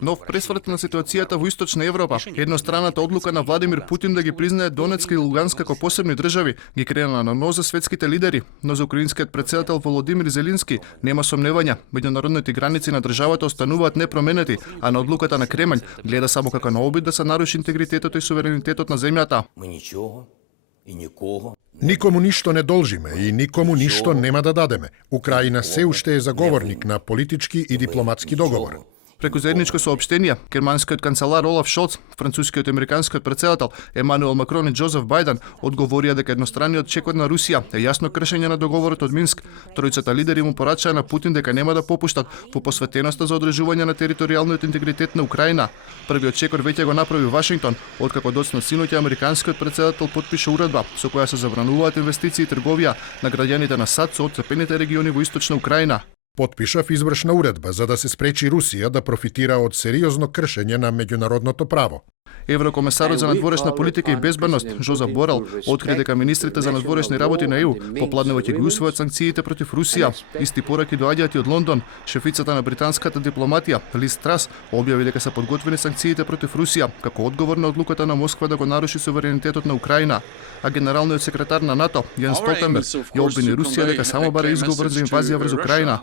Нов пресврт на ситуацијата во Источна Европа, едностраната одлука на Владимир Путин да ги признае Донецк и Луганск како посебни држави, ги крена на ноза светските лидери, но за украинскиот претседател Володимир Зеленски нема сомневања. Меѓународните граници на државата остануваат непроменети, а на одлуката на Кремљ гледа само како на обид да се наруши интегритетот и суверенитетот на земјата. Никому ништо не должиме и никому ништо нема да дадеме. Украина се уште е заговорник на политички и дипломатски договор. Преку заедничко соопштение, германскиот канцелар Олаф Шолц, францускиот и американскиот претседател Емануел Макрон и Џозеф Бајден одговорија дека едностранниот чекор на Русија е јасно кршење на договорот од Минск. Тројцата лидери му порачаа на Путин дека нема да попуштат во посветеноста за одржување на територијалниот интегритет на Украина. Првиот чекор веќе го направи Вашингтон, откако доцна синоќа американскиот претседател потпише уредба со која се забрануваат инвестиции и трговија на граѓаните на САД со отцепените региони во Источна Украина. Потпишав извршна уредба за да се спречи Русија да профитира од сериозно кршење на меѓународното право. Еврокомесарот за надворешна политика и безбедност Жозеф Борел откри дека министрите за надворешни работи на ЕУ попладнево ќе ги усвојат санкциите против Русија. Исти пораки доаѓаат и од Лондон. Шефицата на британската дипломатија Лиз Трас објави дека се подготвени санкциите против Русија како одговор на одлуката на Москва да го наруши суверенитетот на Украина. А генералниот секретар на НАТО Јенс Столтенберг ја обвини Русија дека само бара изговор за инвазија врз Украина.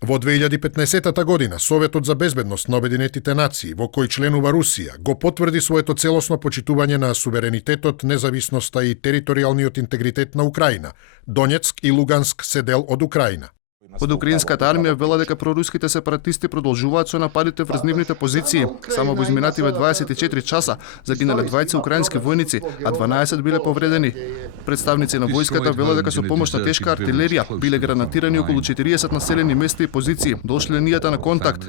Во 2015 година Советот за безбедност на Обединетите нации, во кој членува Русија, го потврди своето целосно почитување на суверенитетот, независноста и територијалниот интегритет на Украина. Донецк и Луганск се дел од Украина. Од украинската армија вела дека проруските сепаратисти продолжуваат со нападите врз нивните позиции. Само во изминативе 24 часа загинале 20 украински војници, а 12 биле повредени. Представници на војската велат дека со помош на тешка артилерија биле гранатирани околу 40 населени места и позиции, дошли линијата на контакт.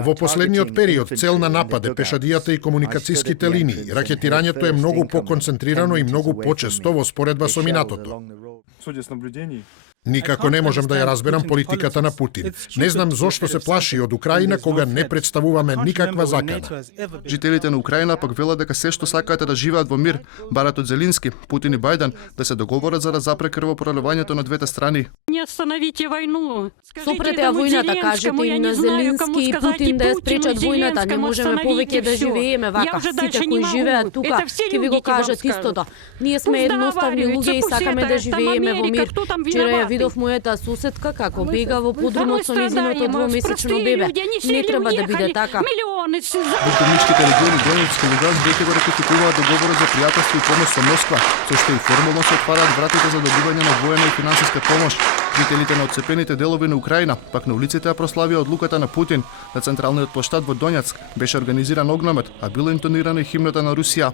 Во последниот период цел на напад е пешадијата и комуникацијските линии. Ракетирањето е многу поконцентрирано и многу почесто во споредба со минатото. Никако не можам да ја разберам политиката на Путин. Не знам зошто се плаши од Украина кога не представуваме никаква закана. Жителите на Украина пак велат дека се што сакаат да живеат во мир, барат од Зеленски, Путин и Бајден да се договорат за да запре крвопроливањето на двете страни. Сопрете ја војната, кажете им на Зеленски и Путин да ја спречат војната. Не можеме повеќе да живееме вака. Сите кои живеат тука ќе ви го кажат истото. Ние сме едноставни луѓе и сакаме да живееме во мир. Вчера ја видов мојата соседка како бега во подрумот со незиното двомесечно бебе. Не треба да биде така. Бундесниките региони Донецк и Луганск веќе го ратификуваат договорот за пријателство и помош со Москва, со што и формално се отвараат вратите за добивање на воена и финансиска помош. Жителите на отцепените делови на Украина пак на улиците ја прославија одлуката на Путин. На централниот плоштад во Донецк беше организиран огномет, а била интонирана и химната на Русија.